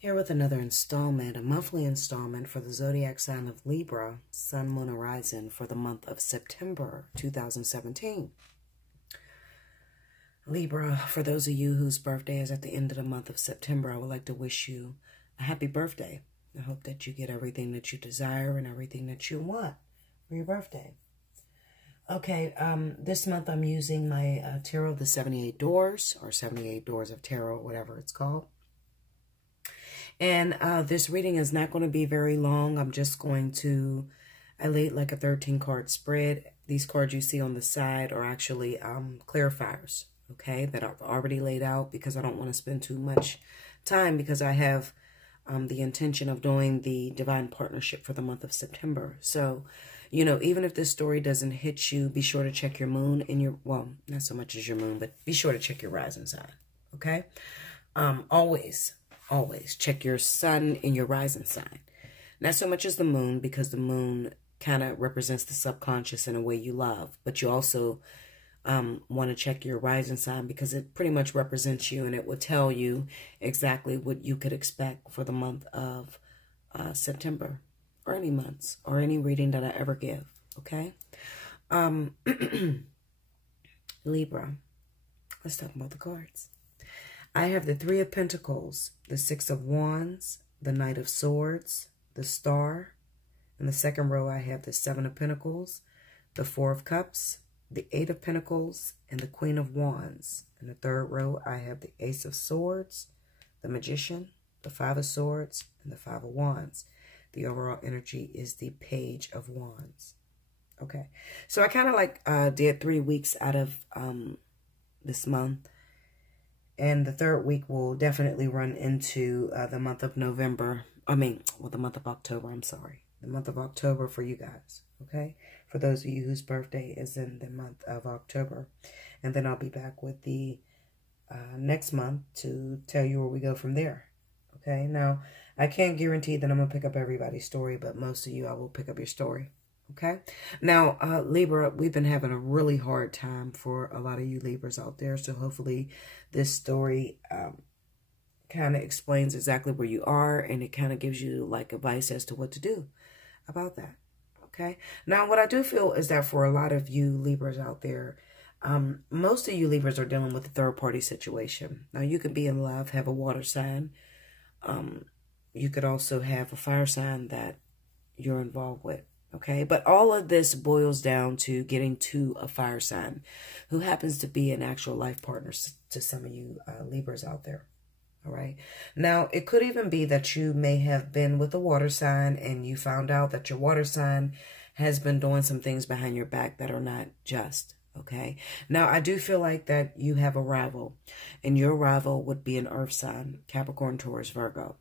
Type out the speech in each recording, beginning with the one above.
Here with another installment, a monthly installment for the zodiac sign of Libra, Sun, Moon, Horizon for the month of September 2017. Libra, for those of you whose birthday is at the end of the month of September, I would like to wish you a happy birthday. I hope that you get everything that you desire and everything that you want for your birthday. Okay, this month I'm using my tarot, the 78 Doors, or 78 Doors of Tarot, whatever it's called. And this reading is not going to be very long. I'm just going to, I laid like a 13-card spread. These cards you see on the side are actually clarifiers, okay, that I've already laid out because I don't want to spend too much time because I have the intention of doing the Divine Partnership for the month of September. So, you know, even if this story doesn't hit you, be sure to check your moon in your, well, not so much as your moon, but be sure to check your rising sign, okay? Always check your sun in your rising sign. Not so much as the moon, because the moon kind of represents the subconscious in a way you love. But you also want to check your rising sign because it pretty much represents you. And it will tell you exactly what you could expect for the month of September. Or any months. Or any reading that I ever give. Okay? Libra. Let's talk about the cards. I have the Three of Pentacles, the Six of Wands, the Knight of Swords, the Star. In the second row, I have the Seven of Pentacles, the Four of Cups, the Eight of Pentacles, and the Queen of Wands. In the third row, I have the Ace of Swords, the Magician, the Five of Swords, and the Five of Wands. The overall energy is the Page of Wands. Okay, so I kind of like did 3 weeks out of this month. And the third week will definitely run into the month of November. The month of October, I'm sorry. The month of October for you guys, okay? For those of you whose birthday is in the month of October. And then I'll be back with the next month to tell you where we go from there, okay? Now, I can't guarantee that I'm going to pick up everybody's story, but most of you, I will pick up your story. Okay. Now, Libra, we've been having a really hard time for a lot of you Libras out there. So hopefully this story kind of explains exactly where you are. And it kind of gives you like advice as to what to do about that. Okay. Now, what I do feel is that for a lot of you Libras out there, most of you Libras are dealing with a third party situation. Now, you could be in love, have a water sign. You could also have a fire sign that you're involved with. Okay, but all of this boils down to getting to a fire sign who happens to be an actual life partner to some of you Libras out there. All right. Now, it could even be that you may have been with a water sign and you found out that your water sign has been doing some things behind your back that are not just. Okay. Now, I do feel like that you have a rival, and your rival would be an earth sign, Capricorn, Taurus, Virgo,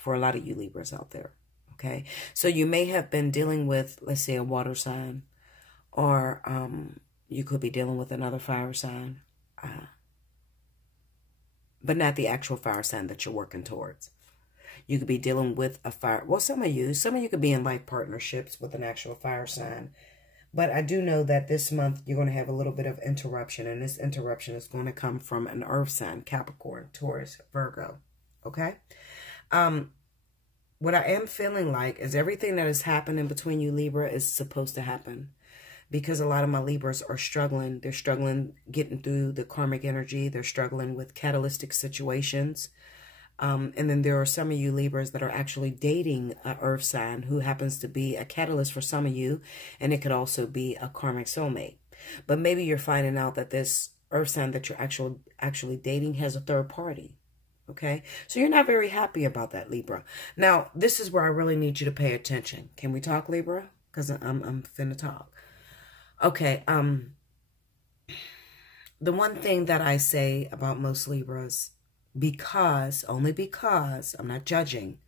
for a lot of you Libras out there. Okay, so you may have been dealing with, let's say, a water sign, or you could be dealing with another fire sign, but not the actual fire sign that you're working towards. You could be dealing with a fire. Well, some of you could be in life partnerships with an actual fire sign. But I do know that this month you're going to have a little bit of interruption, and this interruption is going to come from an earth sign, Capricorn, Taurus, Virgo. Okay. What I am feeling like is everything that is happening between you Libra is supposed to happen, because a lot of my Libras are struggling. They're struggling getting through the karmic energy. They're struggling with catalytic situations. And then there are some of you Libras that are actually dating an earth sign who happens to be a catalyst for some of you. And it could also be a karmic soulmate. But maybe you're finding out that this earth sign that you're actually dating has a third party. Okay, so you're not very happy about that, Libra. Now, this is where I really need you to pay attention. Can we talk, Libra? Because I'm finna talk. Okay, the one thing that I say about most Libras, only because, I'm not judging,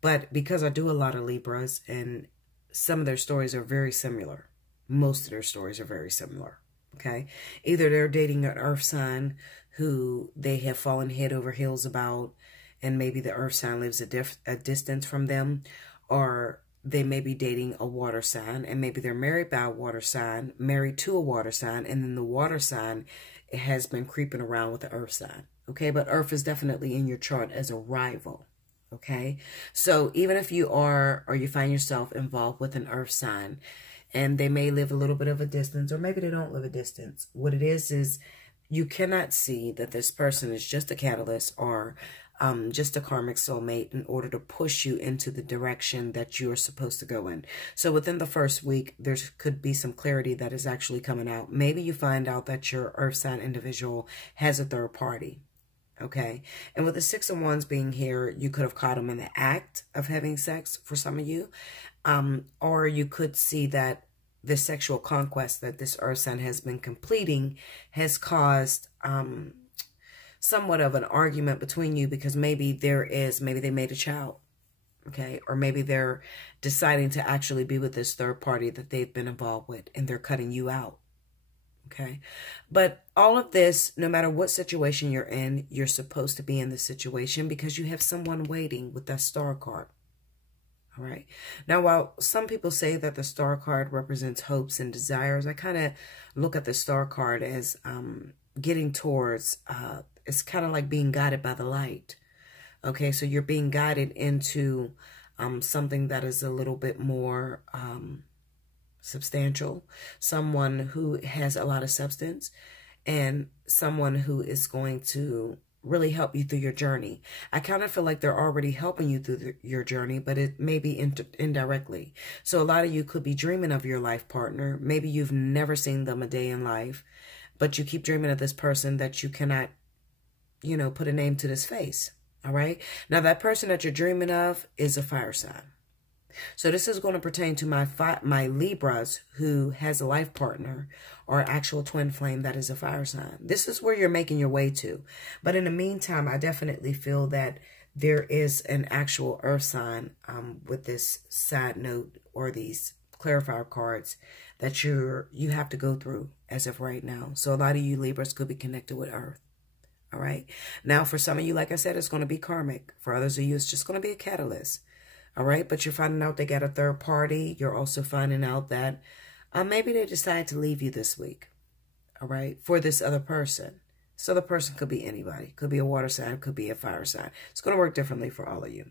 but because I do a lot of Libras, and some of their stories are very similar. Most of their stories are very similar. Okay, either they're dating an earth sign who they have fallen head over heels about, and maybe the earth sign lives a distance from them, or they may be dating a water sign, and maybe they're married by a water sign, married to a water sign, and then the water sign has been creeping around with the earth sign. Okay, but earth is definitely in your chart as a rival. Okay, so even if you are, or you find yourself involved with an earth sign, and they may live a little bit of a distance, or maybe they don't live a distance, what it is you cannot see that this person is just a catalyst or just a karmic soulmate in order to push you into the direction that you're supposed to go in. So within the first week, there could be some clarity that is actually coming out. Maybe you find out that your earth sign individual has a third party. Okay. And with the 6 of Wands being here, you could have caught them in the act of having sex for some of you. Or you could see that the sexual conquest that this earth sign has been completing has caused somewhat of an argument between you, because maybe they made a child. Okay. Or maybe they're deciding to actually be with this third party that they've been involved with, and they're cutting you out. Okay. But all of this, no matter what situation you're in, you're supposed to be in this situation because you have someone waiting with that star card. All right. Now, while some people say that the star card represents hopes and desires, I kind of look at the star card as getting towards, it's kind of like being guided by the light. Okay. So you're being guided into something that is a little bit more substantial, someone who has a lot of substance, and someone who is going to really help you through your journey. I kind of feel like they're already helping you through your journey, but it may be indirectly. So a lot of you could be dreaming of your life partner. Maybe you've never seen them a day in life, but you keep dreaming of this person that you cannot, put a name to this face. All right. Now that person that you're dreaming of is a fire sign. So this is going to pertain to my Libras who has a life partner or actual twin flame that is a fire sign. This is where you're making your way to. But in the meantime, I definitely feel that there is an actual earth sign with this side note or these clarifier cards that you have to go through as of right now. So a lot of you Libras could be connected with earth. All right. Now, for some of you, like I said, it's going to be karmic. For others of you, it's just going to be a catalyst. All right. But you're finding out they got a third party. You're also finding out that maybe they decide to leave you this week. All right. For this other person. So the person could be anybody. Could be a water sign. Could be a fire sign. It's going to work differently for all of you.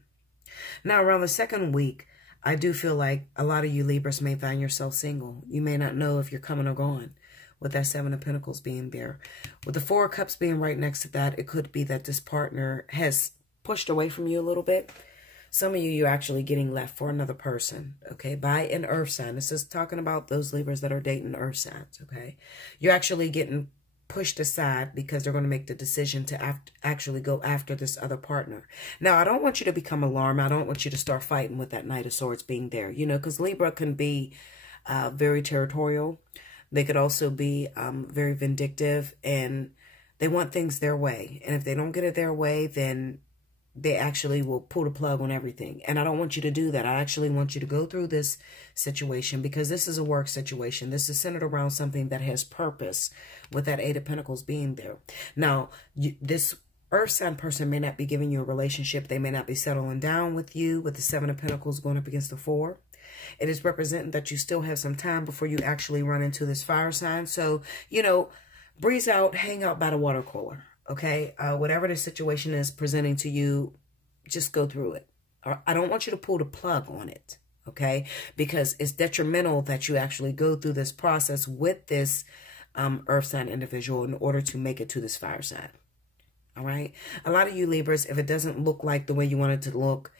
Now, around the second week, I do feel like a lot of you Libras may find yourself single. You may not know if you're coming or going. With that 7 of Pentacles being there. With the 4 of Cups being right next to that, it could be that this partner has pushed away from you a little bit. Some of you, you're actually getting left for another person, okay, by an earth sign. This is talking about those Libras that are dating earth signs, okay? You're actually getting pushed aside because they're going to make the decision to actually go after this other partner. Now, I don't want you to become alarmed. I don't want you to start fighting with that Knight of Swords being there, because Libra can be very territorial. They could also be very vindictive, and they want things their way. And if they don't get it their way, then they actually will pull the plug on everything. And I don't want you to do that. I actually want you to go through this situation because this is a work situation. This is centered around something that has purpose with that 8 of Pentacles being there. Now, this earth sign person may not be giving you a relationship. They may not be settling down with you with the 7 of Pentacles going up against the 4. It is representing that you still have some time before you actually run into this fire sign. So, breeze out, hang out by the water cooler, okay? Whatever the situation is presenting to you, just go through it. I don't want you to pull the plug on it, okay? Because it's detrimental that you actually go through this process with this earth sign individual in order to make it to this fire sign, all right? A lot of you Libras, if it doesn't look like the way you want it to look,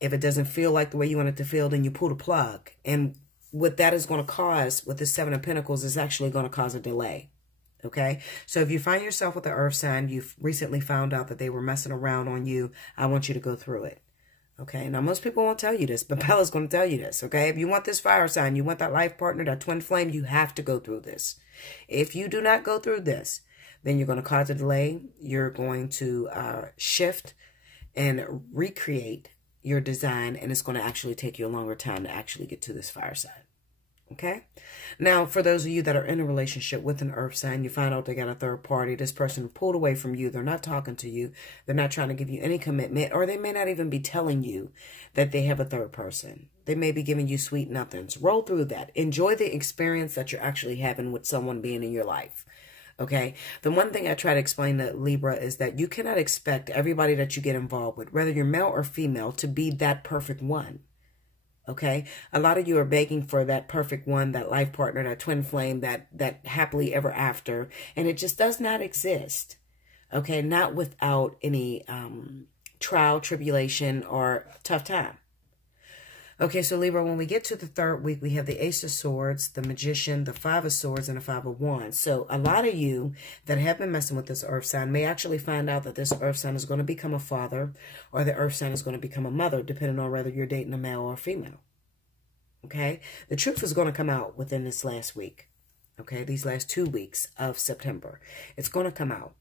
if it doesn't feel like the way you want it to feel, then you pull the plug. And what that is going to cause with the 7 of Pentacles is actually going to cause a delay. Okay? So if you find yourself with the earth sign, you've recently found out that they were messing around on you, I want you to go through it. Okay? Now, most people won't tell you this, but Bella's going to tell you this. Okay? If you want this fire sign, you want that life partner, that twin flame, you have to go through this. If you do not go through this, then you're going to cause a delay. You're going to shift and recreate your design, and it's going to actually take you a longer time to actually get to this fire sign. Okay? Now, for those of you that are in a relationship with an earth sign, you find out they got a third party. This person pulled away from you. They're not talking to you. They're not trying to give you any commitment, or they may not even be telling you that they have a third person. They may be giving you sweet nothings. Roll through that. Enjoy the experience that you're actually having with someone being in your life. Okay. The one thing I try to explain to Libra is that you cannot expect everybody that you get involved with, whether you're male or female, to be that perfect one. Okay. A lot of you are begging for that perfect one, that life partner, that twin flame, that happily ever after. And it just does not exist. Okay. Not without any trial, tribulation, or tough time. Okay, so Libra, when we get to the third week, we have the Ace of Swords, the Magician, the Five of Swords, and the Five of Wands. So a lot of you that have been messing with this earth sign may actually find out that this earth sign is going to become a father, or the earth sign is going to become a mother, depending on whether you're dating a male or a female. Okay? The truth is going to come out within this last week. Okay? These last 2 weeks of September. It's going to come out.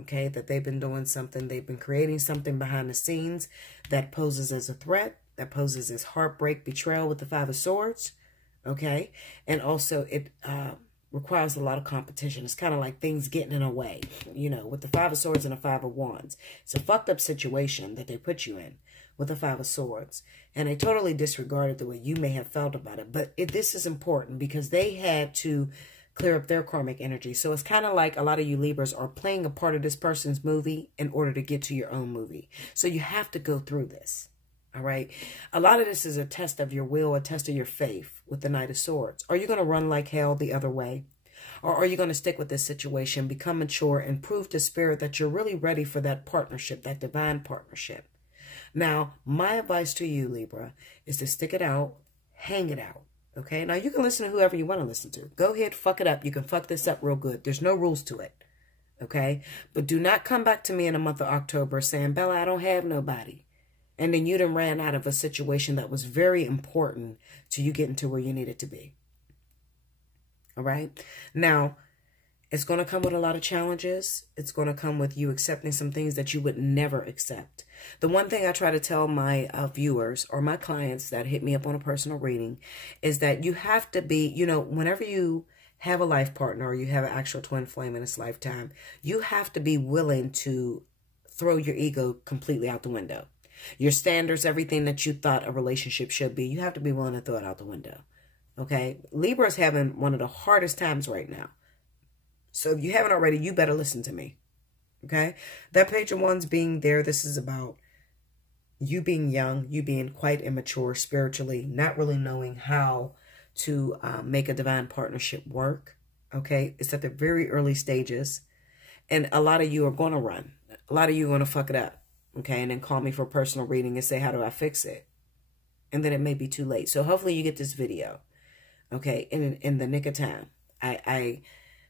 Okay? That they've been doing something. They've been creating something behind the scenes that poses as a threat. That poses as heartbreak, betrayal with the Five of Swords, okay? And also it requires a lot of competition. It's kind of like things getting in a way, you know, with the Five of Swords and the Five of Wands. It's a fucked up situation that they put you in with the Five of Swords. And they totally disregarded the way you may have felt about it. But this is important because they had to clear up their karmic energy. So it's kind of like a lot of you Libras are playing a part of this person's movie in order to get to your own movie. So you have to go through this. All right. A lot of this is a test of your will, a test of your faith with the Knight of Swords. Are you going to run like hell the other way? Or are you going to stick with this situation, become mature, and prove to spirit that you're really ready for that partnership, that divine partnership? Now, my advice to you, Libra, is to stick it out, hang it out. Okay. Now, you can listen to whoever you want to listen to. Go ahead, fuck it up. You can fuck this up real good. There's no rules to it. Okay. But do not come back to me in the month of October saying, Bella, I don't have nobody. And then you done ran out of a situation that was very important to you getting to where you needed to be. All right. Now, it's going to come with a lot of challenges. It's going to come with you accepting some things that you would never accept. The one thing I try to tell my viewers or my clients that hit me up on a personal reading is that you have to be, you know, whenever you have a life partner or you have an actual twin flame in this lifetime, you have to be willing to throw your ego completely out the window. Your standards, everything that you thought a relationship should be, you have to be willing to throw it out the window. Okay? Libra is having one of the hardest times right now. So if you haven't already, you better listen to me. Okay? That Page of Wands being there, this is about you being young, you being quite immature spiritually, not really knowing how to make a divine partnership work. Okay? It's at the very early stages. And a lot of you are going to run. A lot of you are going to fuck it up. Okay, and then call me for a personal reading and say, how do I fix it? And then it may be too late. So hopefully you get this video, okay, in the nick of time. I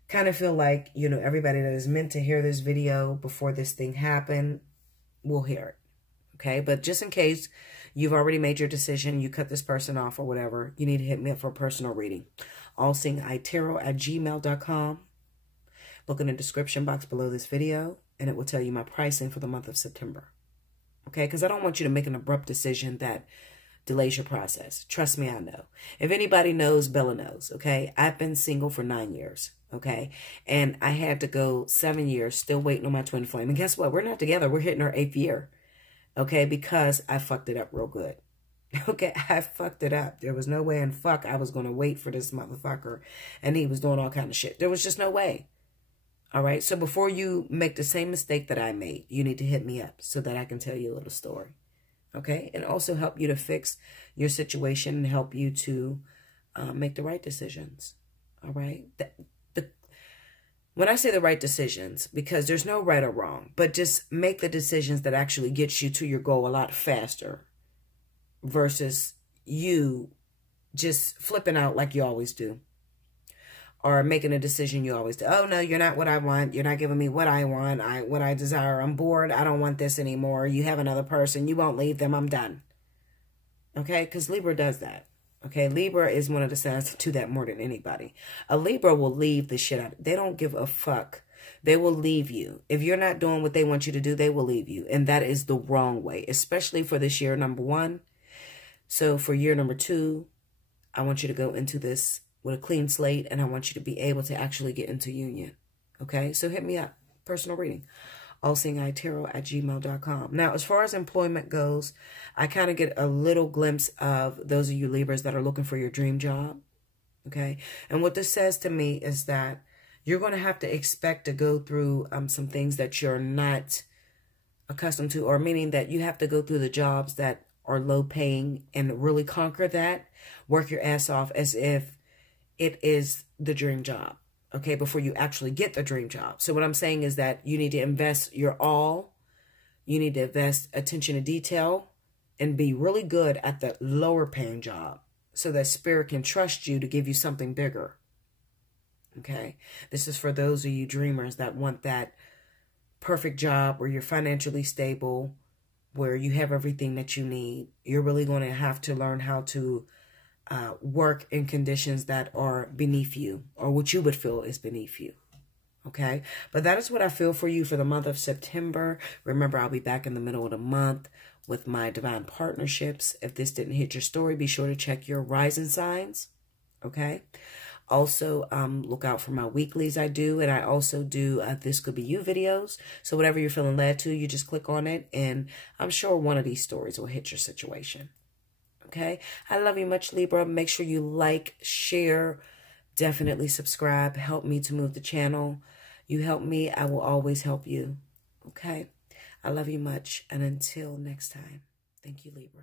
kind of feel like, you know, everybody that is meant to hear this video before this thing happened will hear it, okay? But just in case you've already made your decision, you cut this person off or whatever, you need to hit me up for a personal reading. Allseeingeyetarot@gmail.com. Look in the description box below this video, and it will tell you my pricing for the month of September. Okay? Because I don't want you to make an abrupt decision that delays your process. Trust me, I know. If anybody knows, Bella knows. Okay? I've been single for 9 years. Okay? And I had to go 7 years still waiting on my twin flame. And guess what? We're not together. We're hitting our 8th year. Okay? Because I fucked it up real good. Okay? I fucked it up. There was no way in fuck I was going to wait for this motherfucker. And he was doing all kind of shit. There was just no way. All right. So before you make the same mistake that I made, you need to hit me up so that I can tell you a little story. Okay. And also help you to fix your situation and help you to make the right decisions. All right. When I say the right decisions, because there's no right or wrong, but just make the decisions that actually get you to your goal a lot faster versus you just flipping out like you always do. Or making a decision you always do. Oh, no, you're not what I want. You're not giving me what I want, what I desire. I'm bored. I don't want this anymore. You have another person. You won't leave them. I'm done. Okay? Because Libra does that. Okay? Libra is one of the signs to do that more than anybody. A Libra will leave the shit out. They don't give a fuck. They will leave you. If you're not doing what they want you to do, they will leave you. And that is the wrong way, especially for this year, number 1. So for year number 2, I want you to go into this with a clean slate, and I want you to be able to actually get into union. Okay? So hit me up. Personal reading. Allseeingeyetarot@gmail.com. Now, as far as employment goes, I kind of get a little glimpse of those of you Libras that are looking for your dream job. Okay? And what this says to me is that you're going to have to expect to go through some things that you're not accustomed to, or meaning that you have to go through the jobs that are low paying and really conquer that. Work your ass off as if it is the dream job, okay, before you actually get the dream job. So what I'm saying is that you need to invest your all. You need to invest attention to detail and be really good at the lower paying job so that spirit can trust you to give you something bigger. Okay, this is for those of you dreamers that want that perfect job where you're financially stable, where you have everything that you need. You're really going to have to learn how to work in conditions that are beneath you, or what you would feel is beneath you. Okay, but that is what I feel for you for the month of September. Remember, I'll be back in the middle of the month with my divine partnerships. If this didn't hit your story, be sure to check your rising signs. Okay. Also, look out for my weeklies I do. And I also do This Could Be You videos. So whatever you're feeling led to, you just click on it. And I'm sure one of these stories will hit your situation. Okay. I love you much, Libra. Make sure you like, share, definitely subscribe. Help me to move the channel. You help me, I will always help you. Okay. I love you much. And until next time, thank you, Libra.